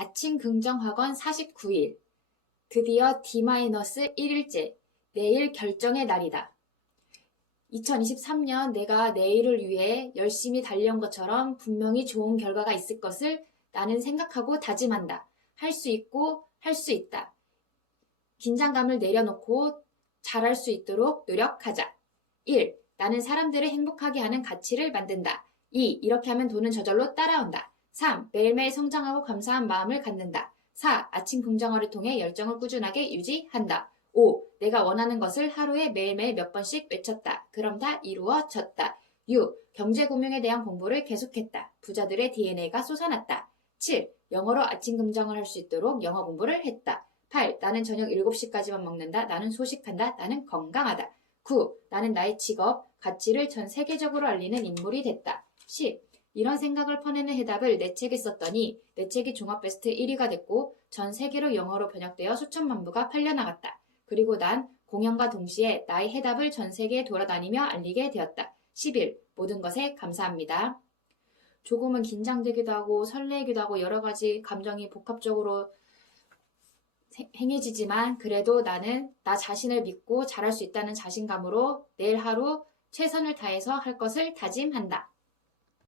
아침 긍정학원 49일. 드디어 D-1일째. 내일 결정의 날이다. 2023년 내가 내일을 위해 열심히 달려온 것처럼 분명히 좋은 결과가 있을 것을 나는 생각하고 다짐한다. 할 수 있고 할 수 있다. 긴장감을 내려놓고 잘할 수 있도록 노력하자. 1. 나는 사람들을 행복하게 하는 가치를 만든다. 2. 이렇게 하면 돈은 저절로 따라온다. 3. 매일매일 성장하고 감사한 마음을 갖는다. 4. 아침 긍정어를 통해 열정을 꾸준하게 유지한다. 5. 내가 원하는 것을 하루에 매일매일 몇 번씩 외쳤다. 그럼 다 이루어졌다. 6. 경제금융에 대한 공부를 계속했다. 부자들의 DNA가 솟아났다. 7. 영어로 아침 긍정을 할 수 있도록 영어 공부를 했다. 8. 나는 저녁 7시까지만 먹는다. 나는 소식한다. 나는 건강하다. 9. 나는 나의 직업, 가치를 전 세계적으로 알리는 인물이 됐다. 10. 이런 생각을 퍼내는 해답을 내 책에 썼더니 내 책이 종합 베스트 1위가 됐고 전 세계로 영어로 번역되어 수천만 부가 팔려나갔다. 그리고 난 공연과 동시에 나의 해답을 전 세계에 돌아다니며 알리게 되었다. 11. 모든 것에 감사합니다. 조금은 긴장되기도 하고 설레기도 하고 여러 가지 감정이 복합적으로 세- 행해지지만 그래도 나는 나 자신을 믿고 잘할 수 있다는 자신감으로 내일 하루 최선을 다해서 할 것을 다짐한다.